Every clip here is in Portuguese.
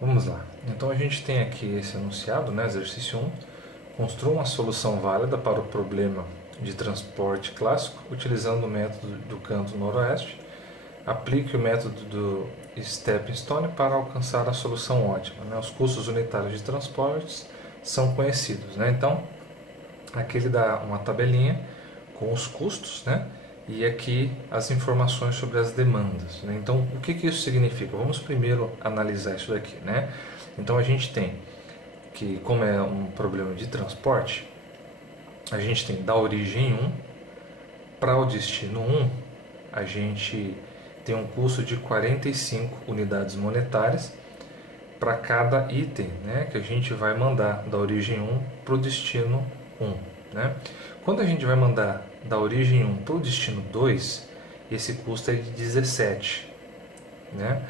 Vamos lá. Então a gente tem aqui esse enunciado, né, exercício 1. Construa uma solução válida para o problema de transporte clássico utilizando o método do canto noroeste. Aplique o método do Stepping Stone para alcançar a solução ótima, né? Os custos unitários de transportes são conhecidos, né? Então, aqui ele dá uma tabelinha com os custos, né? E aqui as informações sobre as demandas, né? Então, o que isso significa? Vamos primeiro analisar isso daqui, né? Então, a gente tem que, como é um problema de transporte, a gente tem da origem 1 para o destino 1, a gente tem um custo de 45 unidades monetárias para cada item, né, que a gente vai mandar da origem 1 para o destino 1. Né? Quando a gente vai mandar da origem 1 para o destino 2, esse custo é de 17. Né?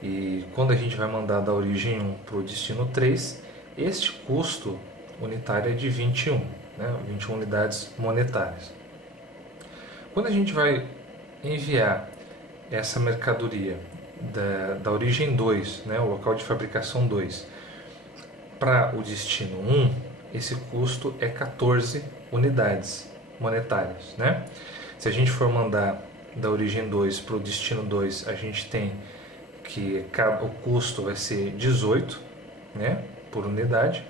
E quando a gente vai mandar da origem 1 para o destino 3, este custo unitário é de 21, né? 21 unidades monetárias. Quando a gente vai enviar essa mercadoria da origem 2, né, o local de fabricação 2, para o destino 1, esse custo é 14 unidades monetárias. Né? Se a gente for mandar da origem 2 para o destino 2, a gente tem que o custo vai ser 18, né, por unidade.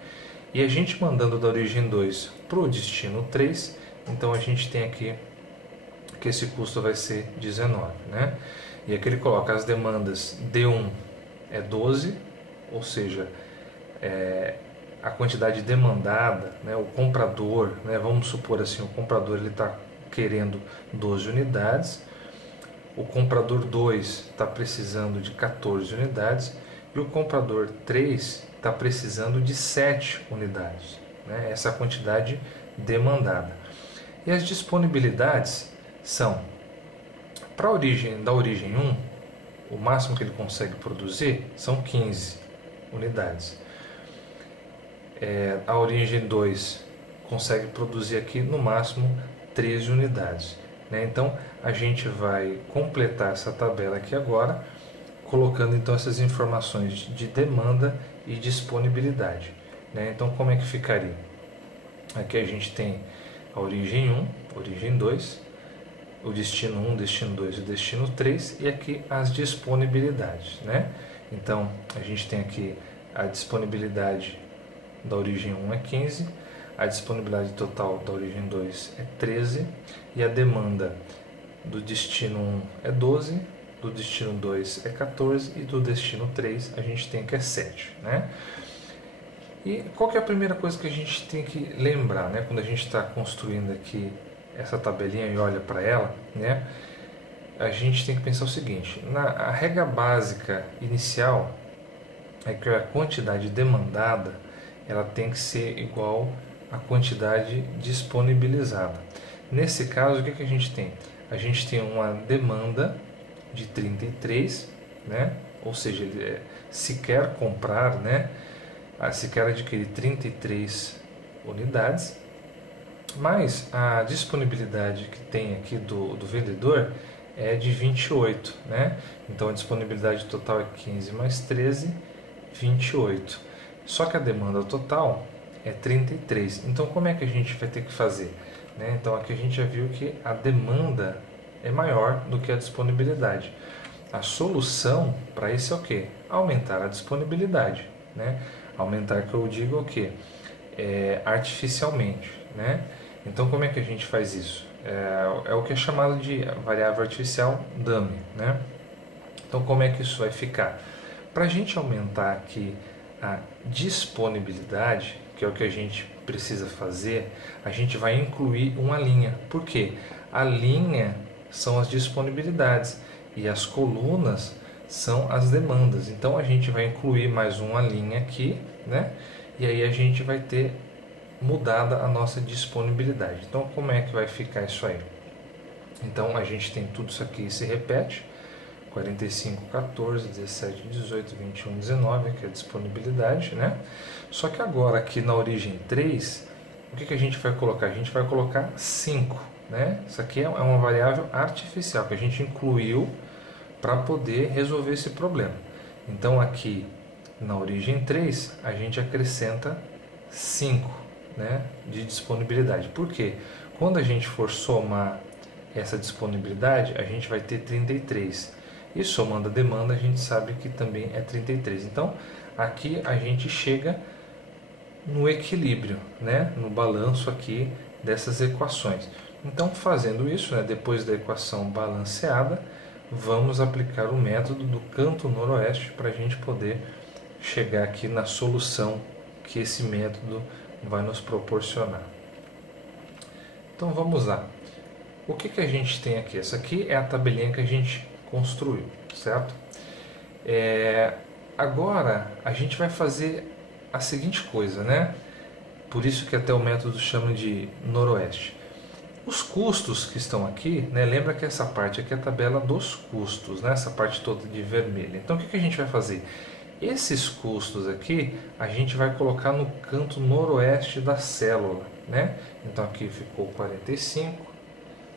E a gente mandando da origem 2 para o destino 3, então a gente tem aqui que esse custo vai ser 19. Né? E aqui ele coloca as demandas D1 é 12, ou seja, a quantidade demandada, né, o comprador, né, vamos supor assim, o comprador está querendo 12 unidades, o comprador 2 está precisando de 14 unidades e o comprador 3 está precisando de 7 unidades. Né, essa é a quantidade demandada. E as disponibilidades são, para da origem 1, o máximo que ele consegue produzir são 15 unidades. A origem 2 consegue produzir aqui no máximo 13 unidades. Né? Então a gente vai completar essa tabela aqui agora, colocando então essas informações de demanda e disponibilidade. Né? Então como é que ficaria? Aqui a gente tem a origem 1, origem 2, o destino 1, destino 2 e destino 3, e aqui as disponibilidades. Né? Então a gente tem aqui a disponibilidade da origem 1 é 15, a disponibilidade total da origem 2 é 13 e a demanda do destino 1 é 12, do destino 2 é 14 e do destino 3 a gente tem que é 7. Né? E qual que é a primeira coisa que a gente tem que lembrar, né, quando a gente está construindo aqui essa tabelinha e olha para ela, né, a gente tem que pensar o seguinte: a regra básica inicial é que a quantidade demandada ela tem que ser igual à quantidade disponibilizada. Nesse caso, o que a gente tem? A gente tem uma demanda de 33, né? Ou seja, se quer comprar, né? Se quer adquirir 33 unidades, mas a disponibilidade que tem aqui do vendedor é de 28, né? Então a disponibilidade total é 15 mais 13, 28. Só que a demanda total é 33. Então como é que a gente vai ter que fazer? Né? Então aqui a gente já viu que a demanda é maior do que a disponibilidade. A solução para isso é o quê? Aumentar a disponibilidade. Né? Aumentar, que eu digo, o quê? Artificialmente. Né? Então como é que a gente faz isso? É o que é chamado de variável artificial dummy. Né? Então como é que isso vai ficar? Para a gente aumentar aqui a disponibilidade, que é o que a gente precisa fazer, a gente vai incluir uma linha. Por quê? A linha são as disponibilidades e as colunas são as demandas. Então a gente vai incluir mais uma linha aqui, né? E aí a gente vai ter mudada a nossa disponibilidade. Então como é que vai ficar isso aí? Então a gente tem tudo isso aqui se repete. 45, 14, 17, 18, 21, 19, que é a disponibilidade, né? Só que agora aqui na origem 3, o que a gente vai colocar? A gente vai colocar 5, né? Isso aqui é uma variável artificial que a gente incluiu para poder resolver esse problema. Então aqui na origem 3 a gente acrescenta 5, né, de disponibilidade. Por quê? Quando a gente for somar essa disponibilidade, a gente vai ter 33. E somando a demanda, a gente sabe que também é 33. Então aqui a gente chega no equilíbrio, né, no balanço aqui dessas equações. Então, fazendo isso, né, depois da equação balanceada, vamos aplicar o método do canto noroeste para a gente poder chegar aqui na solução que esse método vai nos proporcionar. Então, vamos lá. O que a gente tem aqui? Essa aqui é a tabelinha que a gente construiu, certo? Agora, a gente vai fazer a seguinte coisa, né? Por isso que até o método chama de noroeste. Os custos que estão aqui, né? Lembra que essa parte aqui é a tabela dos custos, né? Essa parte toda de vermelho. Então o que a gente vai fazer? Esses custos aqui a gente vai colocar no canto noroeste da célula, né? Então aqui ficou 45,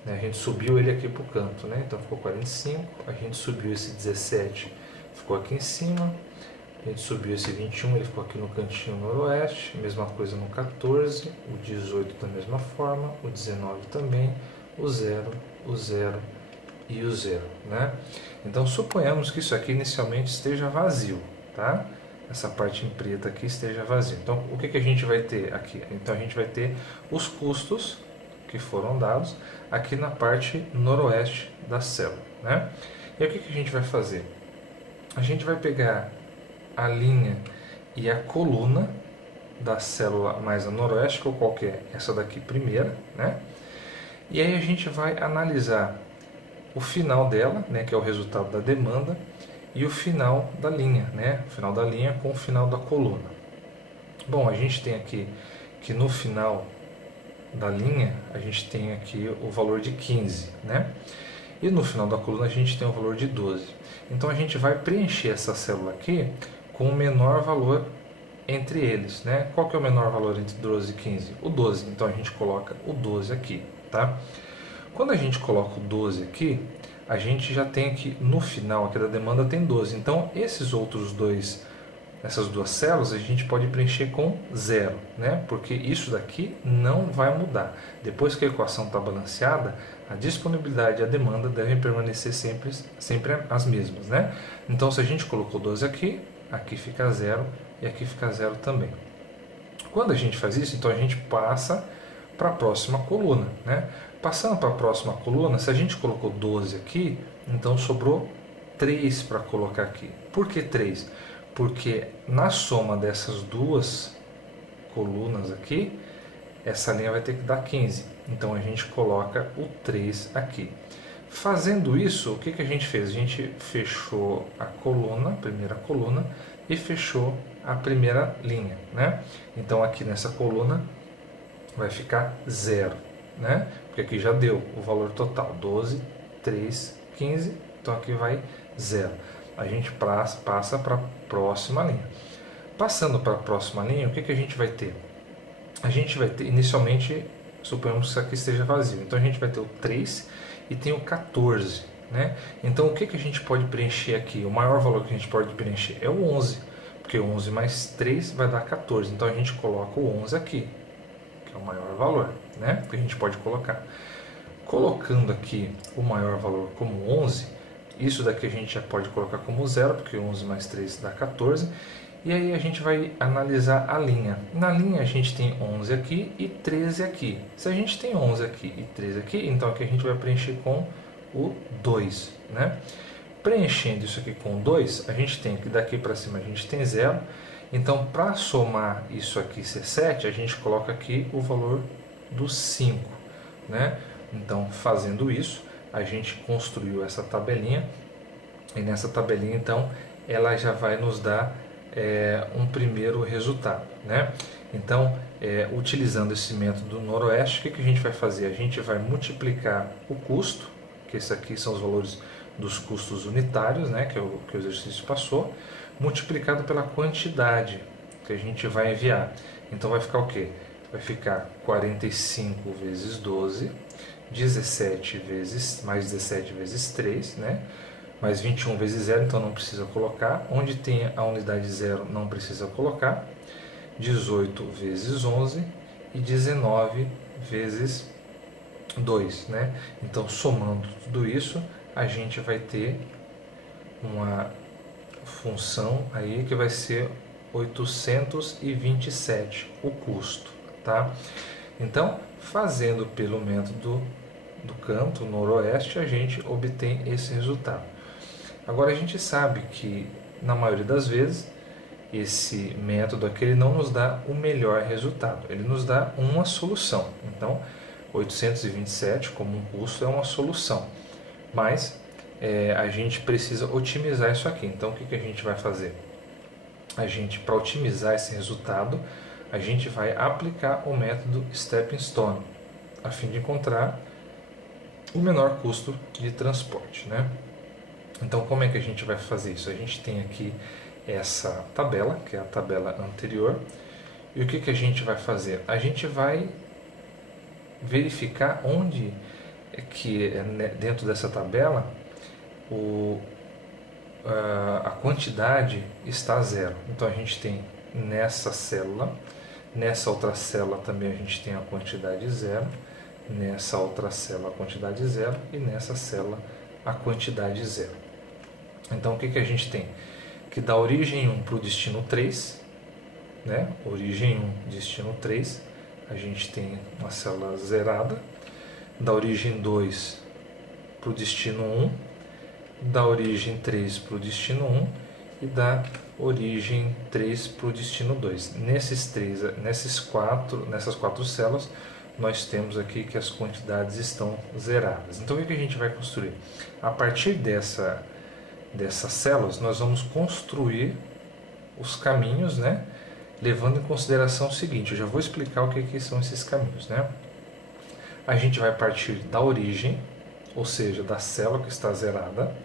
né? A gente subiu ele aqui para o canto, né? Então ficou 45, a gente subiu esse 17, ficou aqui em cima. A gente subiu esse 21, ele ficou aqui no cantinho noroeste, mesma coisa no 14, o 18 da mesma forma, o 19 também, o 0 e o 0, né? Então suponhamos que isso aqui inicialmente esteja vazio, tá? Essa parte em preto aqui esteja vazia. Então o que a gente vai ter aqui? Então a gente vai ter os custos que foram dados aqui na parte noroeste da célula, né? E aí o que a gente vai fazer? A gente vai pegar a linha e a coluna da célula mais a noroeste, ou qualquer, essa daqui primeira, né? E aí a gente vai analisar o final dela, né, que é o resultado da demanda, e o final da linha, né? O final da linha com o final da coluna. Bom, a gente tem aqui que no final da linha a gente tem aqui o valor de 15, né? E no final da coluna a gente tem o valor de 12. Então a gente vai preencher essa célula aqui com o menor valor entre eles, né? Qual que é o menor valor entre 12 e 15? O 12. Então a gente coloca o 12 aqui, tá? Quando a gente coloca o 12 aqui, a gente já tem aqui no final aqui da demanda tem 12. Então esses outros dois, essas duas células a gente pode preencher com 0, né? Porque isso daqui não vai mudar. Depois que a equação está balanceada, a disponibilidade e a demanda devem permanecer sempre as mesmas, né? Então se a gente colocou 12 aqui, aqui fica 0 e aqui fica 0 também. Quando a gente faz isso, então a gente passa para a próxima coluna, né? Passando para a próxima coluna, se a gente colocou 12 aqui, então sobrou 3 para colocar aqui. Por que 3? Porque na soma dessas duas colunas aqui, essa linha vai ter que dar 15. Então a gente coloca o 3 aqui. Fazendo isso, o que a gente fez? A gente fechou a coluna, a primeira coluna, e fechou a primeira linha, né? Então aqui nessa coluna vai ficar 0, né? Porque aqui já deu o valor total, 12, 3, 15, então aqui vai 0. A gente passa para a próxima linha. Passando para a próxima linha, o que a gente vai ter? A gente vai ter, inicialmente, suponhamos que isso aqui esteja vazio, então a gente vai ter o 3 e tem o 14, né? Então o que a gente pode preencher aqui? O maior valor que a gente pode preencher é o 11, porque 11 mais 3 vai dar 14, então a gente coloca o 11 aqui, que é o maior valor, né? Que a gente pode colocar. Colocando aqui o maior valor como 11, isso daqui a gente já pode colocar como 0, porque 11 mais 3 dá 14, e aí a gente vai analisar a linha. Na linha a gente tem 11 aqui e 13 aqui. Se a gente tem 11 aqui e 13 aqui, então aqui a gente vai preencher com o 2, né? Preenchendo isso aqui com 2, a gente tem que daqui para cima a gente tem 0. Então, para somar isso aqui ser 7, a gente coloca aqui o valor do 5, né? Então, fazendo isso, a gente construiu essa tabelinha. E nessa tabelinha, então, ela já vai nos dar um primeiro resultado, né? Então, utilizando esse método do noroeste, o que a gente vai fazer? A gente vai multiplicar o custo, que esses aqui são os valores dos custos unitários, né, que o exercício passou, multiplicado pela quantidade que a gente vai enviar. Então vai ficar o quê? vai ficar 45 vezes 12, 17 vezes, mais 17 vezes 3, né? Mais 21 vezes 0, então não precisa colocar. Onde tem a unidade 0, não precisa colocar. 18 vezes 11 e 19 vezes 2, né? Então, somando tudo isso, a gente vai ter uma função aí que vai ser 827 o custo, tá? Então, fazendo pelo método do canto noroeste, a gente obtém esse resultado. Agora, a gente sabe que, na maioria das vezes, esse método aqui ele não nos dá o melhor resultado, ele nos dá uma solução. Então, 827 como um custo é uma solução, mas a gente precisa otimizar isso aqui. Então, o que a gente vai fazer? Para otimizar esse resultado, a gente vai aplicar o método Stepping Stone, a fim de encontrar o menor custo de transporte, né? Então, como é que a gente vai fazer isso? A gente tem aqui essa tabela, que é a tabela anterior, e o que a gente vai fazer? A gente vai verificar onde que dentro dessa tabela a quantidade está zero. Então a gente tem nessa célula, nessa outra célula também a gente tem a quantidade zero, nessa outra célula a quantidade zero e nessa célula a quantidade zero. Então o que a gente tem? Que da origem 1 para o destino 3, né? Origem 1, destino 3, a gente tem uma célula zerada. Da origem 2 para o destino 1, da origem 3 para o destino 1 e da origem 3 para o destino 2. Nessas quatro células, nós temos aqui que as quantidades estão zeradas. Então, o que a gente vai construir? A partir dessas células, nós vamos construir os caminhos, né? Levando em consideração o seguinte, eu já vou explicar o que são esses caminhos, né? A gente vai partir da origem, ou seja, da célula que está zerada.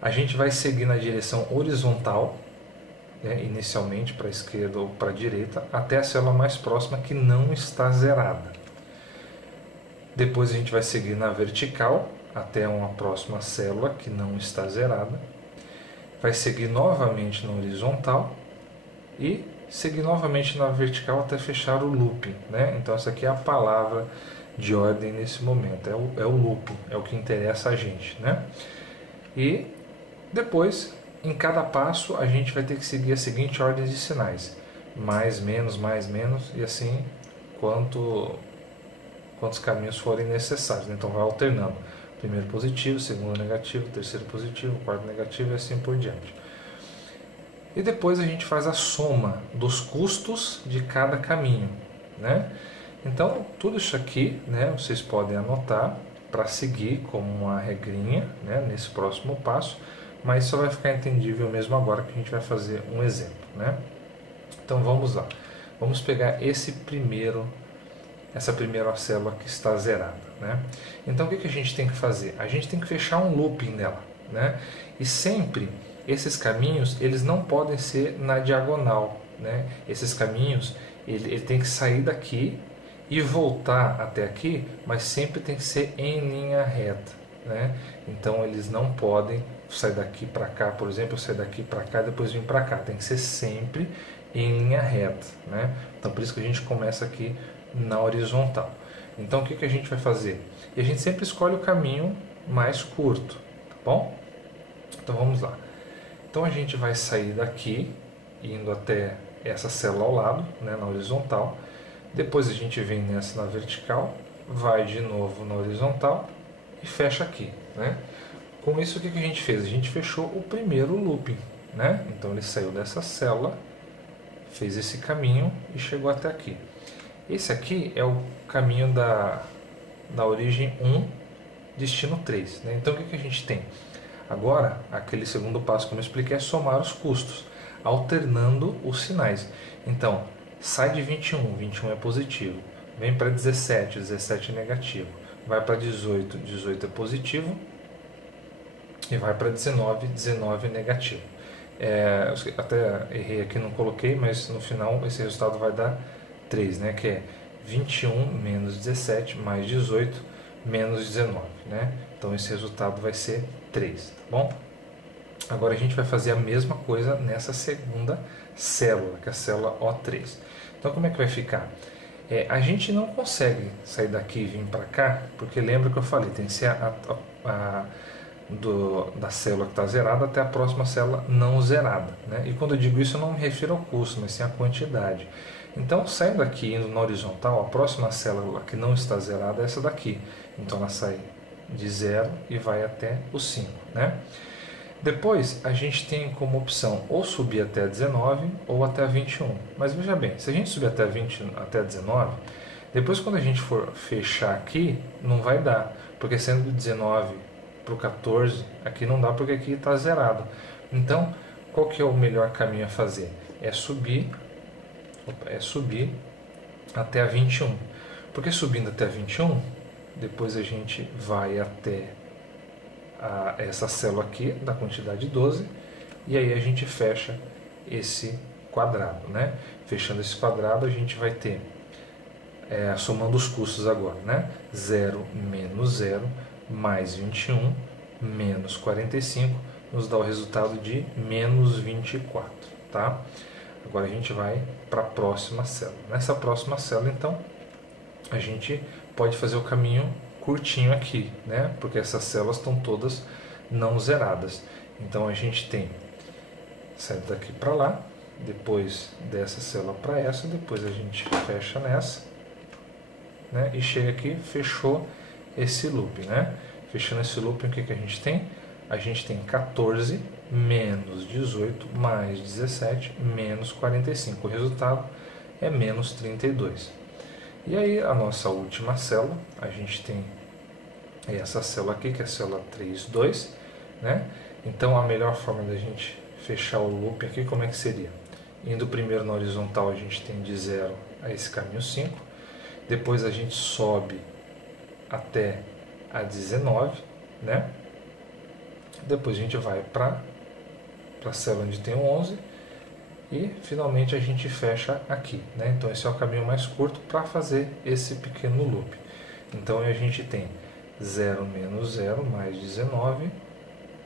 A gente vai seguir na direção horizontal, né, inicialmente para a esquerda ou para a direita, até a célula mais próxima que não está zerada. Depois a gente vai seguir na vertical, até uma próxima célula que não está zerada. Vai seguir novamente na horizontal e seguir novamente na vertical até fechar o looping, né? Então essa aqui é a palavra de ordem nesse momento, é o looping, é o que interessa a gente, né? E depois, em cada passo, a gente vai ter que seguir a seguinte ordem de sinais: mais, menos, e assim quantos caminhos forem necessários, né? Então vai alternando, primeiro positivo, segundo negativo, terceiro positivo, quarto negativo e assim por diante. E depois a gente faz a soma dos custos de cada caminho, né? Então, tudo isso aqui, né, vocês podem anotar para seguir como uma regrinha, né, nesse próximo passo, mas só vai ficar entendível mesmo agora que a gente vai fazer um exemplo, né? Então vamos lá. Vamos pegar essa primeira célula que está zerada, né? Então o que a gente tem que fazer? A gente tem que fechar um looping nela, né? E sempre esses caminhos, eles não podem ser na diagonal, né? Esses caminhos, ele tem que sair daqui e voltar até aqui, mas sempre tem que ser em linha reta, né? Então eles não podem sair daqui para cá, por exemplo, sair daqui para cá e depois vir para cá. Tem que ser sempre em linha reta, né? Então por isso que a gente começa aqui na horizontal. Então o que a gente vai fazer? E a gente sempre escolhe o caminho mais curto, tá bom? Então vamos lá. Então a gente vai sair daqui, indo até essa célula ao lado, né, na horizontal. Depois a gente vem nessa na vertical, vai de novo na horizontal e fecha aqui, né? Com isso, o que a gente fez? A gente fechou o primeiro looping, né? Então ele saiu dessa célula, fez esse caminho e chegou até aqui. Esse aqui é o caminho da origem 1, destino 3, né? Então o que a gente tem? Agora, aquele segundo passo que eu expliquei é somar os custos, alternando os sinais. Então, sai de 21, 21 é positivo, vem para 17, 17 é negativo, vai para 18, 18 é positivo, e vai para 19, 19 é negativo. Até errei aqui, não coloquei, mas no final esse resultado vai dar 3, né? Que é 21 menos 17 mais 18 menos 19, né? Então esse resultado vai ser 3, tá bom? Agora a gente vai fazer a mesma coisa nessa segunda célula, que é a célula O3. Então como é que vai ficar? A gente não consegue sair daqui e vir para cá, porque lembra que eu falei, tem que ser da célula que está zerada até a próxima célula não zerada, né? E quando eu digo isso eu não me refiro ao custo, mas sim à quantidade. Então saindo aqui, indo na horizontal, a próxima célula que não está zerada é essa daqui. Então ela sai de 0 e vai até o 5, né? Depois a gente tem como opção ou subir até 19 ou até 21. Mas veja bem, se a gente subir até 20, até 19, depois quando a gente for fechar aqui, não vai dar, porque sendo do 19 para o 14, aqui não dá porque aqui está zerado. Então, qual que é o melhor caminho a fazer? É subir até a 21. Porque subindo até a 21, depois a gente vai até essa célula aqui da quantidade 12 e aí a gente fecha esse quadrado, né? Fechando esse quadrado a gente vai ter, somando os custos agora, né? 0 menos 0 mais 21 menos 45 nos dá o resultado de menos 24, tá? Agora a gente vai para a próxima célula. Nessa próxima célula, então, a gente pode fazer o caminho curtinho aqui, né? Porque essas células estão todas não zeradas. Então a gente tem saindo daqui para lá, depois dessa célula para essa, depois a gente fecha nessa, né? E chega aqui, fechou esse loop, né? Fechando esse loop, o que que a gente tem? A gente tem 14 menos 18 mais 17 menos 45. O resultado é menos 32. E aí a nossa última célula, a gente tem essa célula aqui, que é a célula 3, 2, né? Então a melhor forma da gente fechar o loop aqui, como é que seria? Indo primeiro na horizontal, a gente tem de 0 a esse caminho 5, depois a gente sobe até a 19, né? Depois a gente vai para a célula onde tem o 11 e finalmente a gente fecha aqui, né? Então esse é o caminho mais curto para fazer esse pequeno loop. Então a gente tem 0 menos 0 mais 19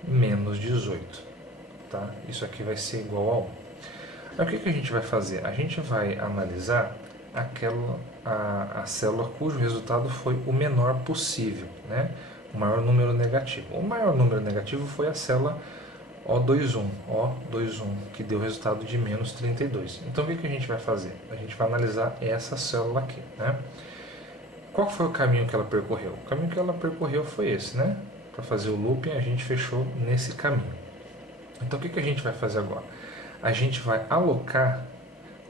menos 18, tá? Isso aqui vai ser igual a 1. Aí o que a gente vai fazer? A gente vai analisar a célula cujo resultado foi o menor possível, né? O maior número negativo. O maior número negativo foi a célula O21, que deu o resultado de menos 32. Então o que a gente vai fazer? A gente vai analisar essa célula aqui, né? Qual foi o caminho que ela percorreu? O caminho que ela percorreu foi esse, né? Para fazer o looping a gente fechou nesse caminho. Então o que a gente vai fazer agora? A gente vai alocar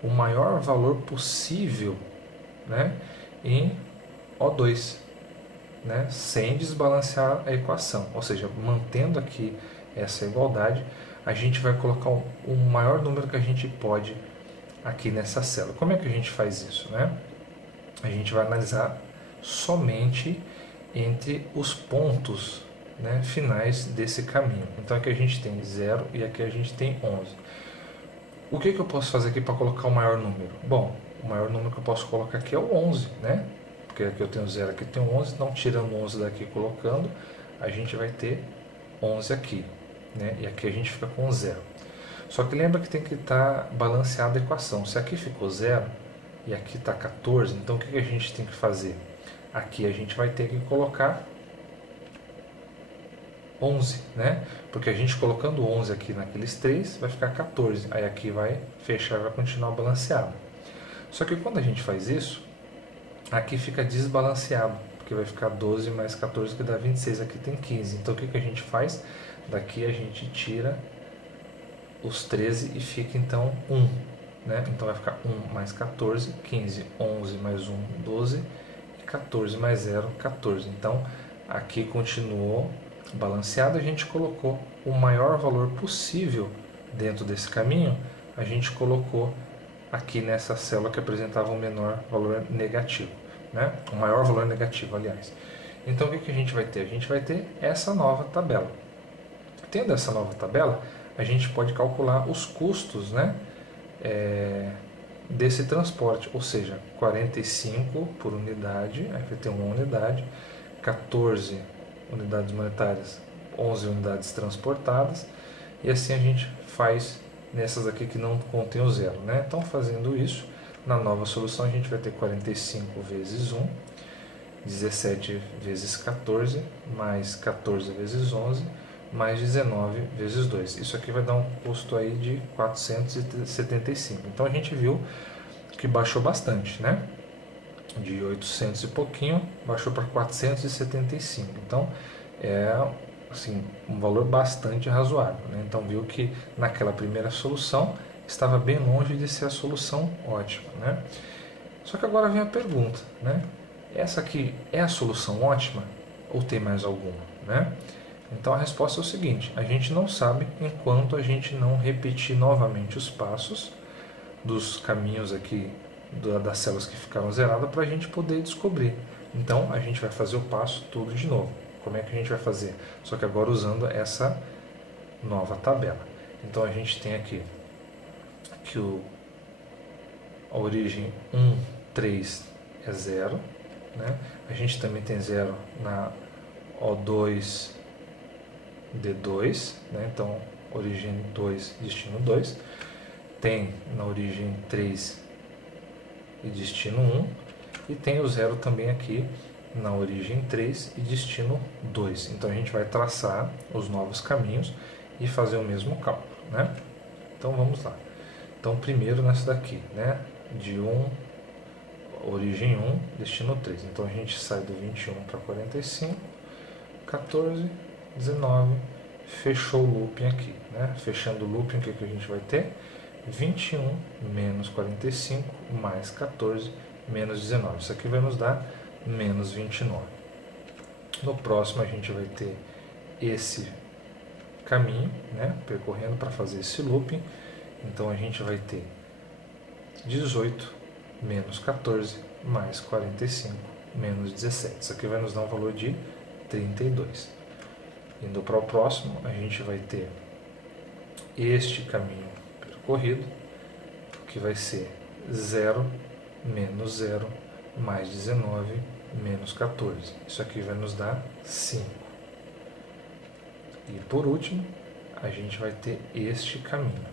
o maior valor possível, né, em O2, né, sem desbalancear a equação, ou seja, mantendo aqui essa igualdade, a gente vai colocar o maior número que a gente pode aqui nessa célula. Como é que a gente faz isso, né? A gente vai analisar somente entre os pontos, né, finais desse caminho. Então aqui a gente tem 0 e aqui a gente tem 11. O que eu posso fazer aqui para colocar o maior número? Bom, o maior número que eu posso colocar aqui é o 11, né? Porque aqui eu tenho 0, aqui eu tenho 11, então tirando 11 daqui e colocando, a gente vai ter 11 aqui, né? E aqui a gente fica com 0. Só que lembra que tem que estar balanceada a equação. Se aqui ficou 0 e aqui está 14, então o que a gente tem que fazer? Aqui a gente vai ter que colocar 11, né? Porque a gente colocando 11 aqui naqueles 3 vai ficar 14. Aí aqui vai fechar e vai continuar balanceado. Só que quando a gente faz isso, aqui fica desbalanceado, porque vai ficar 12 mais 14 que dá 26, aqui tem 15. Então o que a gente faz? Daqui a gente tira os 13 e fica então 1, né? Então vai ficar 1 mais 14, 15, 11 mais 1, 12, e 14 mais 0, 14. Então aqui continuou balanceado, a gente colocou o maior valor possível dentro desse caminho, a gente colocou aqui nessa célula que apresentava um menor valor negativo, né? O maior valor negativo, aliás. Então o que a gente vai ter? A gente vai ter essa nova tabela. Tendo essa nova tabela, a gente pode calcular os custos, né, desse transporte, ou seja, 45 por unidade, aí vai ter uma unidade, 14 unidades monetárias, 11 unidades transportadas, e assim a gente faz nessas aqui que não contém o zero, né? Então, fazendo isso, na nova solução a gente vai ter 45 vezes 1, 17 vezes 14, mais 14 vezes 11, mais 19 vezes 2. Isso aqui vai dar um custo aí de 475. Então a gente viu que baixou bastante, né? De 800 e pouquinho, baixou para 475. Então é assim, um valor bastante razoável, né? Então viu que naquela primeira solução estava bem longe de ser a solução ótima, né? Só que agora vem a pergunta, né? Essa aqui é a solução ótima ou tem mais alguma, né? Então a resposta é o seguinte: a gente não sabe enquanto a gente não repetir novamente os passos dos caminhos aqui das células que ficaram zeradas para a gente poder descobrir. Então a gente vai fazer o passo todo de novo. Como é que a gente vai fazer? Só que agora usando essa nova tabela. Então a gente tem aqui que a origem 1, 3 é 0. Né? A gente também tem 0 na O2, D2, né? Então origem 2, destino 2. Tem na origem 3 e destino 1. E tem o 0 também aqui na origem 3 e destino 2. Então a gente vai traçar os novos caminhos e fazer o mesmo cálculo, né? Então vamos lá. Então primeiro nessa daqui, né? De origem 1, destino 3. Então a gente sai do 21 para 45, 14, 19, fechou o looping aqui, né? Fechando o looping, o que a gente vai ter? 21 menos 45 mais 14 menos 19. Isso aqui vai nos dar menos 29. No próximo a gente vai ter esse caminho, né? Percorrendo para fazer esse looping. Então a gente vai ter 18 menos 14 mais 45 menos 17. Isso aqui vai nos dar um valor de 32. Indo para o próximo, a gente vai ter este caminho percorrido, que vai ser 0 menos 0 mais 19 menos 14. Isso aqui vai nos dar 5. E por último, a gente vai ter este caminho.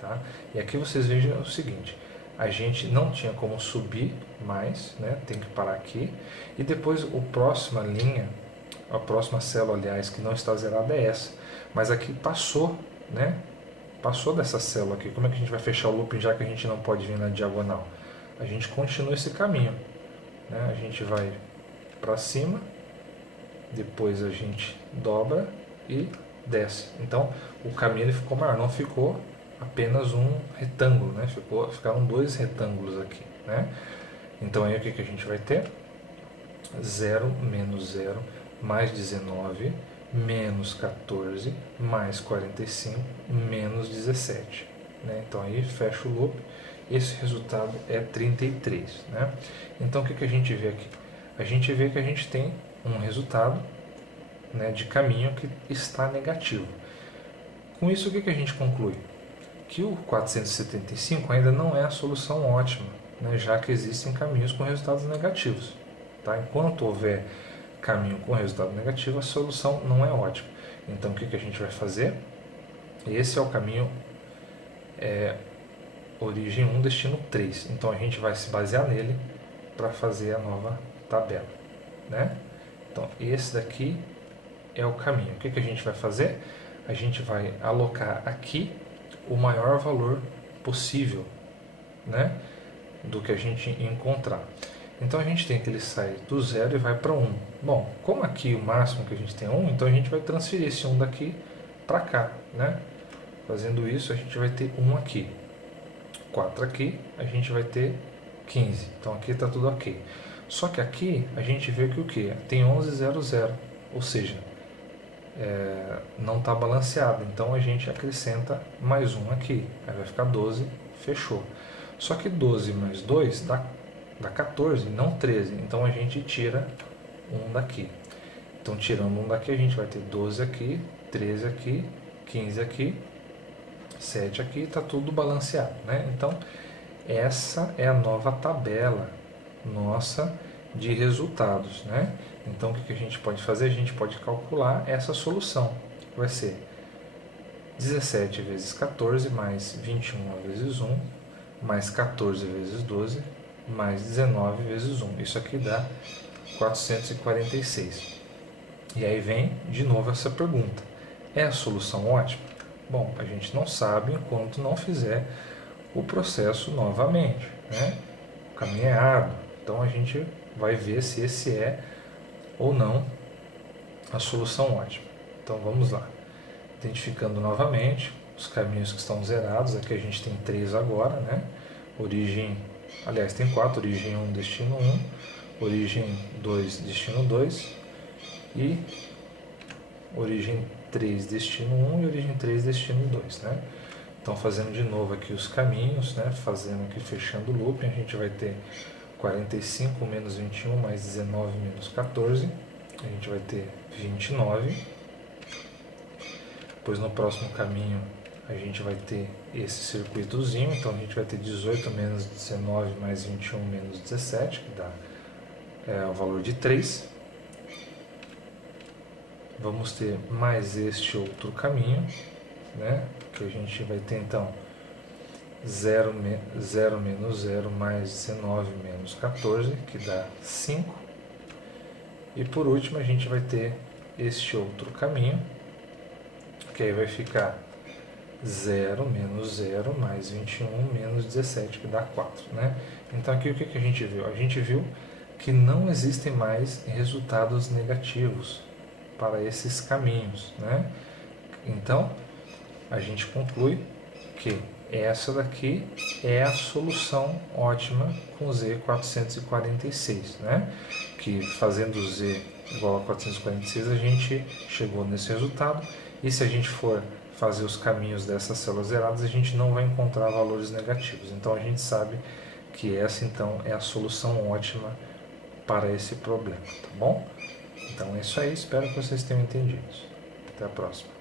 Tá? E aqui vocês vejam o seguinte: a gente não tinha como subir mais, né? Tem que parar aqui. E depois a próxima linha, a próxima célula, aliás, que não está zerada é essa. Mas aqui passou, né? Passou dessa célula aqui. Como é que a gente vai fechar o looping já que a gente não pode vir na diagonal? A gente continua esse caminho, né? A gente vai para cima, depois a gente dobra e desce. Então o caminho ele ficou maior, não ficou apenas um retângulo, né? Ficaram dois retângulos aqui, né? Então aí o que a gente vai ter? 0 menos 0 mais 19 menos 14 mais 45 menos 17, né? Então aí fecha o loop. Esse resultado é 33, né? Então o que a gente vê aqui? A gente vê que a gente tem um resultado, né, de caminho que está negativo. Com isso o que a gente conclui? Que o 475 ainda não é a solução ótima, né, já que existem caminhos com resultados negativos. Tá? Enquanto houver caminho com resultado negativo, a solução não é ótima. Então o que a gente vai fazer? Esse é o caminho origem 1, destino 3. Então a gente vai se basear nele para fazer a nova tabela. Né? Então esse daqui é o caminho. O que a gente vai fazer? A gente vai alocar aqui o maior valor possível, né, do que a gente encontrar. Então a gente tem que ele sai do 0 e vai para 1. Bom, como aqui o máximo que a gente tem é 1, então a gente vai transferir esse 1 daqui para cá, né? Fazendo isso a gente vai ter 1 aqui, 4 aqui, a gente vai ter 15. Então aqui está tudo ok. Só que aqui a gente vê que o que? Tem 11,00, ou seja, não está balanceado, então a gente acrescenta mais um aqui, aí vai ficar 12, fechou. Só que 12 mais 2 dá 14, não 13, então a gente tira um daqui. Então tirando um daqui a gente vai ter 12 aqui, 13 aqui, 15 aqui, 7 aqui, está tudo balanceado, né? Então essa é a nova tabela nossa de resultados, né? Então, o que a gente pode fazer? A gente pode calcular essa solução, que vai ser 17 vezes 14 mais 21 vezes 1, mais 14 vezes 12, mais 19 vezes 1. Isso aqui dá 446. E aí vem de novo essa pergunta: é a solução ótima? Bom, a gente não sabe enquanto não fizer o processo novamente, né? O caminho é árduo, então a gente vai ver se esse é ou não a solução ótima. Então vamos lá. Identificando novamente os caminhos que estão zerados, aqui a gente tem 3 agora, né? Origem, aliás, tem 4, origem 1, destino 1, origem 2, destino 2 e origem 3, destino 1 e origem 3, destino 2, né? Então, fazendo de novo aqui os caminhos, né? Fazendo aqui, fechando o looping, a gente vai ter 45 menos 21 mais 19 menos 14, a gente vai ter 29. Depois no próximo caminho a gente vai ter esse circuitozinho, então a gente vai ter 18 menos 19 mais 21 menos 17, que dá o valor de 3. Vamos ter mais este outro caminho, né? Que a gente vai ter então 0 menos 0 mais 19 menos 14, que dá 5. E por último a gente vai ter este outro caminho, que aí vai ficar 0 menos 0 mais 21 menos 17, que dá 4, né? Então aqui o que a gente viu? A gente viu que não existem mais resultados negativos para esses caminhos, né? Então a gente conclui que essa daqui é a solução ótima com Z446, né? Que fazendo Z igual a 446 a gente chegou nesse resultado, e se a gente for fazer os caminhos dessas células zeradas a gente não vai encontrar valores negativos. Então a gente sabe que essa então é a solução ótima para esse problema, tá bom? Então é isso aí, espero que vocês tenham entendido. Até a próxima.